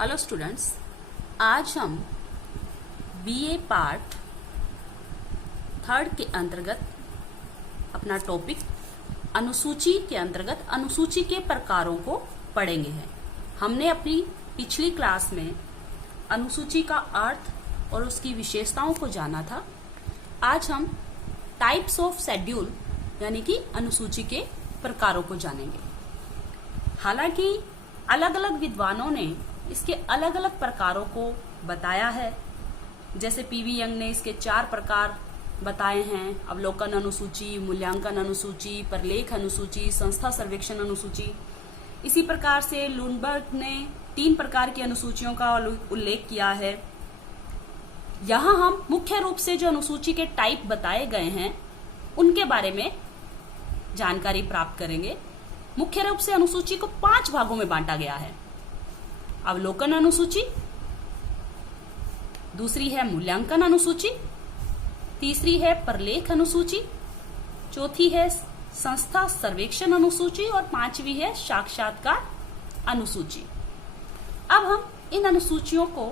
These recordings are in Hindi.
हेलो स्टूडेंट्स, आज हम बीए पार्ट 3 के अंतर्गत अपना टॉपिक अनुसूची के अंतर्गत अनुसूची के प्रकारों को पढ़ेंगे हैं। हमने अपनी पिछली क्लास में अनुसूची का अर्थ और उसकी विशेषताओं को जाना था। आज हम टाइप्स ऑफ शेड्यूल यानी कि अनुसूची के प्रकारों को जानेंगे। हालांकि अलग अलग विद्वानों ने इसके अलग अलग प्रकारों को बताया है। जैसे पीवी यंग ने इसके 4 प्रकार बताए हैं: अवलोकन अनुसूची, मूल्यांकन अनुसूची, प्रलेख अनुसूची, संस्था सर्वेक्षण अनुसूची। इसी प्रकार से लुनबर्ग ने 3 प्रकार की अनुसूचियों का उल्लेख किया है। यहाँ हम मुख्य रूप से जो अनुसूची के टाइप बताए गए हैं उनके बारे में जानकारी प्राप्त करेंगे। मुख्य रूप से अनुसूची को 5 भागों में बांटा गया है। अवलोकन अनुसूची, दूसरी है मूल्यांकन अनुसूची, तीसरी है प्रलेख अनुसूची, चौथी है संस्था सर्वेक्षण अनुसूची और 5वीं है साक्षात्कार अनुसूची। अब हम इन अनुसूचियों को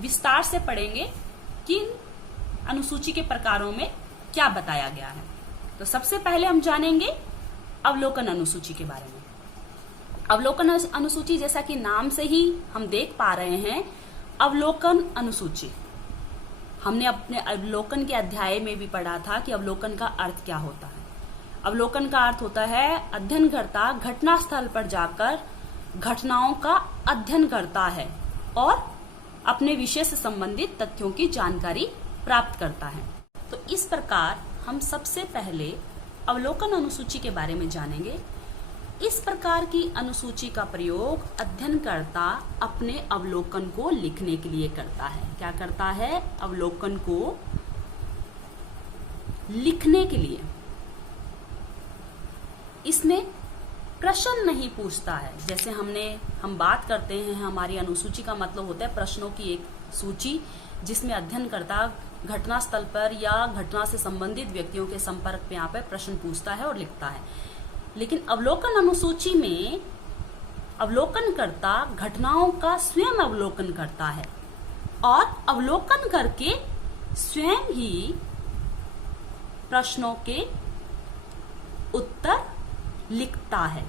विस्तार से पढ़ेंगे कि इन अनुसूची के प्रकारों में क्या बताया गया है। तो सबसे पहले हम जानेंगे अवलोकन अनुसूची के बारे में। अवलोकन अनुसूची, जैसा कि नाम से ही हम देख पा रहे हैं, अवलोकन अनुसूची हमने अपने अवलोकन के अध्याय में भी पढ़ा था कि अवलोकन का अर्थ क्या होता है। अवलोकन का अर्थ होता है अध्ययनकर्ता घटना स्थल पर जाकर घटनाओं का अध्ययन करता है और अपने विषय से संबंधित तथ्यों की जानकारी प्राप्त करता है। तो इस प्रकार हम सबसे पहले अवलोकन अनुसूची के बारे में जानेंगे। इस प्रकार की अनुसूची का प्रयोग अध्ययनकर्ता अपने अवलोकन को लिखने के लिए करता है। क्या करता है? अवलोकन को लिखने के लिए। इसमें प्रश्न नहीं पूछता है। जैसे हम बात करते हैं, हमारी अनुसूची का मतलब होता है प्रश्नों की एक सूची, जिसमें अध्ययनकर्ता घटना स्थल पर या घटना से संबंधित व्यक्तियों के संपर्क में यहाँ पे प्रश्न पूछता है और लिखता है। लेकिन अवलोकन अनुसूची में अवलोकनकर्ता घटनाओं का स्वयं अवलोकन करता है और अवलोकन करके स्वयं ही प्रश्नों के उत्तर लिखता है।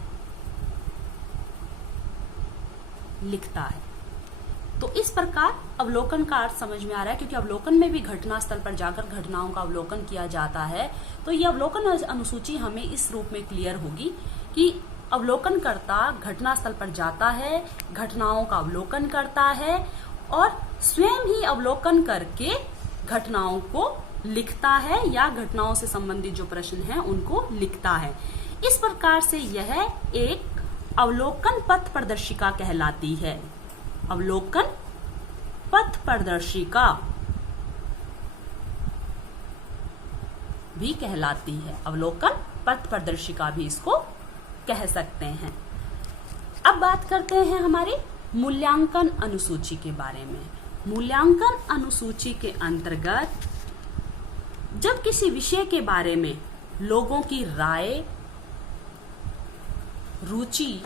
तो इस प्रकार अवलोकन का अर्थ समझ में आ रहा है, क्योंकि अवलोकन में भी घटना स्थल पर जाकर घटनाओं का अवलोकन किया जाता है। तो यह अवलोकन अनुसूची हमें इस रूप में क्लियर होगी कि अवलोकनकर्ता घटना स्थल पर जाता है, घटनाओं का अवलोकन करता है और स्वयं ही अवलोकन करके घटनाओं को लिखता है या घटनाओं से संबंधित जो प्रश्न हैं उनको लिखता है। इस प्रकार से यह एक अवलोकन पथ प्रदर्शिका कहलाती है। अवलोकन पथ प्रदर्शिका भी कहलाती है। अवलोकन पथ प्रदर्शिका भी इसको कह सकते हैं। अब बात करते हैं हमारे मूल्यांकन अनुसूची के बारे में। मूल्यांकन अनुसूची के अंतर्गत जब किसी विषय के बारे में लोगों की राय, रुचि,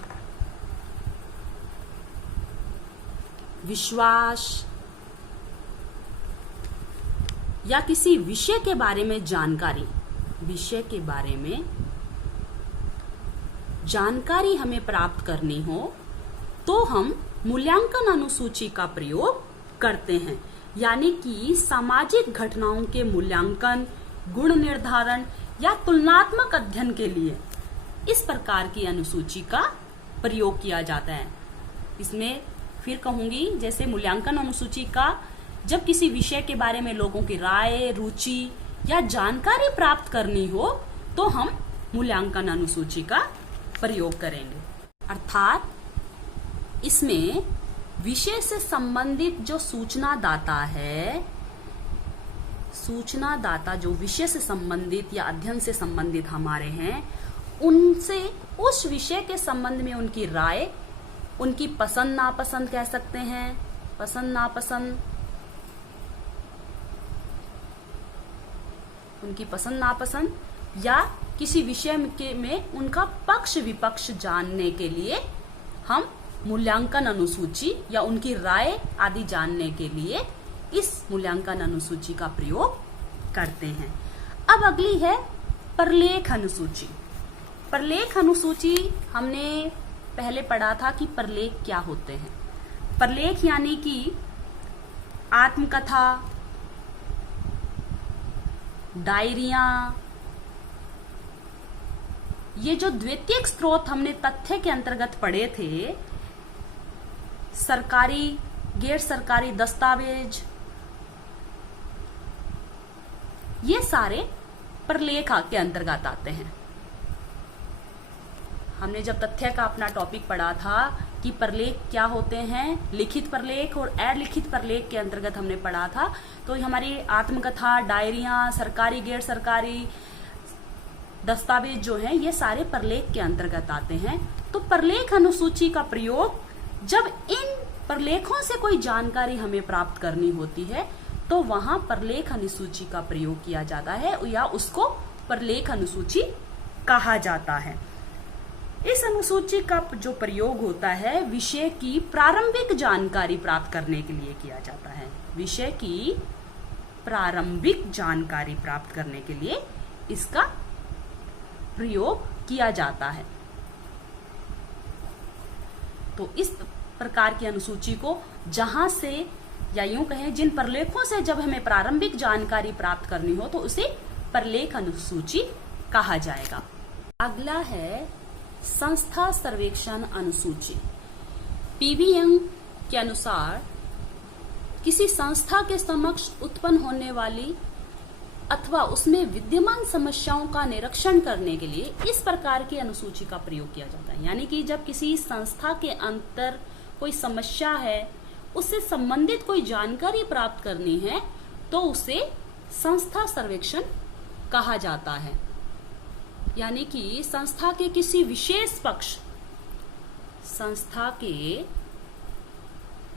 विश्वास या किसी विषय के बारे में जानकारी हमें प्राप्त करनी हो तो हम मूल्यांकन अनुसूची का प्रयोग करते हैं। यानी कि सामाजिक घटनाओं के मूल्यांकन, गुण निर्धारण या तुलनात्मक अध्ययन के लिए इस प्रकार की अनुसूची का प्रयोग किया जाता है। इसमें फिर कहूंगी, जैसे मूल्यांकन अनुसूची का जब किसी विषय के बारे में लोगों की राय, रुचि या जानकारी प्राप्त करनी हो तो हम मूल्यांकन अनुसूची का प्रयोग करेंगे। अर्थात इसमें विषय से संबंधित जो सूचनादाता जो विषय से संबंधित या अध्ययन से संबंधित हमारे हैं, उनसे उस विषय के संबंध में उनकी राय, उनकी पसंद नापसंद कह सकते हैं, पसंद नापसंद, उनकी पसंद नापसंद या किसी विषय में उनका पक्ष विपक्ष जानने के लिए हम मूल्यांकन अनुसूची या उनकी राय आदि जानने के लिए इस मूल्यांकन अनुसूची का प्रयोग करते हैं। अब अगली है प्रलेख अनुसूची। प्रलेख अनुसूची हमने पहले पढ़ा था कि प्रलेख क्या होते हैं। प्रलेख यानी कि आत्मकथा, डायरियां, ये जो द्वितीयक स्रोत हमने तथ्य के अंतर्गत पढ़े थे, सरकारी गैर सरकारी दस्तावेज, ये सारे प्रलेख के अंतर्गत आते हैं। हमने जब तथ्य का अपना टॉपिक पढ़ा था कि प्रलेख क्या होते हैं, लिखित प्रलेख और अलिखित प्रलेख के अंतर्गत हमने पढ़ा था, तो हमारी आत्मकथा, डायरियां, सरकारी गैर सरकारी दस्तावेज जो हैं, ये सारे प्रलेख के अंतर्गत आते हैं। तो प्रलेख अनुसूची का प्रयोग जब इन प्रलेखों से कोई जानकारी हमें प्राप्त करनी होती है तो वहां प्रलेख अनुसूची का प्रयोग किया जाता है या उसको प्रलेख अनुसूची कहा जाता है। इस अनुसूची का जो प्रयोग होता है विषय की प्रारंभिक जानकारी प्राप्त करने के लिए किया जाता है। विषय की प्रारंभिक जानकारी प्राप्त करने के लिए इसका प्रयोग किया जाता है। तो इस प्रकार की अनुसूची को जहां से या यूं कहें जिन प्रलेखों से जब हमें प्रारंभिक जानकारी प्राप्त करनी हो तो उसे प्रलेख अनुसूची कहा जाएगा। अगला है संस्था सर्वेक्षण अनुसूची। पीवीएम के अनुसार किसी संस्था के समक्ष उत्पन्न होने वाली अथवा उसमें विद्यमान समस्याओं का निरीक्षण करने के लिए इस प्रकार की अनुसूची का प्रयोग किया जाता है। यानी कि जब किसी संस्था के अंतर कोई समस्या है, उससे संबंधित कोई जानकारी प्राप्त करनी है तो उसे संस्था सर्वेक्षण कहा जाता है। यानी कि संस्था के किसी विशेष पक्ष, संस्था के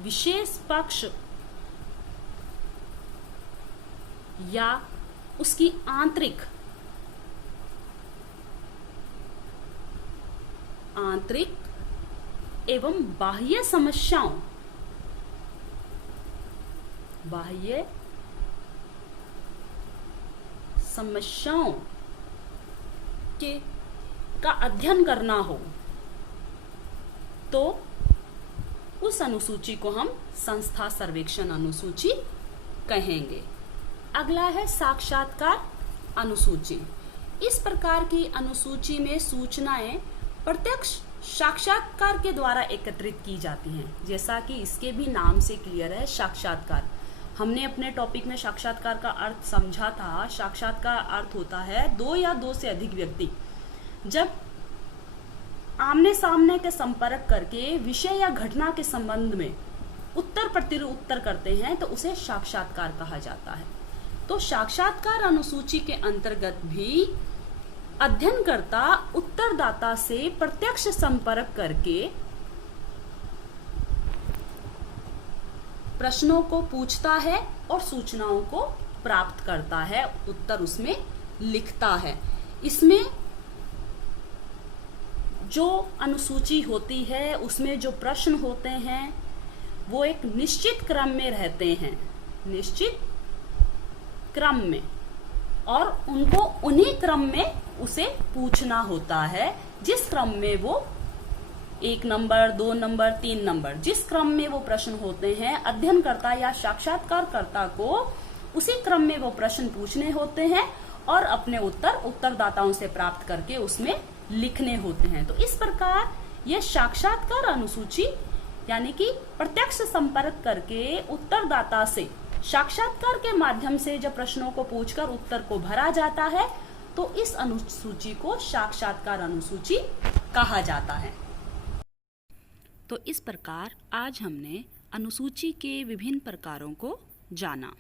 विशेष पक्ष या उसकी आंतरिक एवं बाह्य समस्याओं, का अध्ययन करना हो तो उस अनुसूची को हम संस्था सर्वेक्षण अनुसूची कहेंगे। अगला है साक्षात्कार अनुसूची। इस प्रकार की अनुसूची में सूचनाएं प्रत्यक्ष साक्षात्कार के द्वारा एकत्रित की जाती हैं। जैसा कि इसके भी नाम से क्लियर है, साक्षात्कार। हमने अपने टॉपिक में साक्षात्कार का अर्थ समझा था। साक्षात्कार अर्थ होता है दो या दो से अधिक व्यक्ति जब आमने सामने के संपर्क करके विषय या घटना के संबंध में उत्तर प्रत्युत्तर करते हैं तो उसे साक्षात्कार कहा जाता है। तो साक्षात्कार अनुसूची के अंतर्गत भी अध्ययनकर्ता उत्तरदाता से प्रत्यक्ष संपर्क करके प्रश्नों को पूछता है और सूचनाओं को प्राप्त करता है, उत्तर उसमें लिखता है। इसमें जो अनुसूची होती है उसमें जो प्रश्न होते हैं वो एक निश्चित क्रम में रहते हैं, निश्चित क्रम में, और उनको उन्हीं क्रम में उसे पूछना होता है जिस क्रम में वो 1 नंबर, 2 नंबर, 3 नंबर, जिस क्रम में वो प्रश्न होते हैं अध्ययनकर्ता या साक्षात्कारकर्ता को उसी क्रम में वो प्रश्न पूछने होते हैं और अपने उत्तरदाताओं से प्राप्त करके उसमें लिखने होते हैं। तो इस प्रकार ये साक्षात्कार अनुसूची यानी कि प्रत्यक्ष संपर्क करके उत्तरदाता से साक्षात्कार के माध्यम से जब प्रश्नों को पूछकर उत्तर को भरा जाता है तो इस अनुसूची को साक्षात्कार अनुसूची कहा जाता है। तो इस प्रकार आज हमने अनुसूची के विभिन्न प्रकारों को जाना।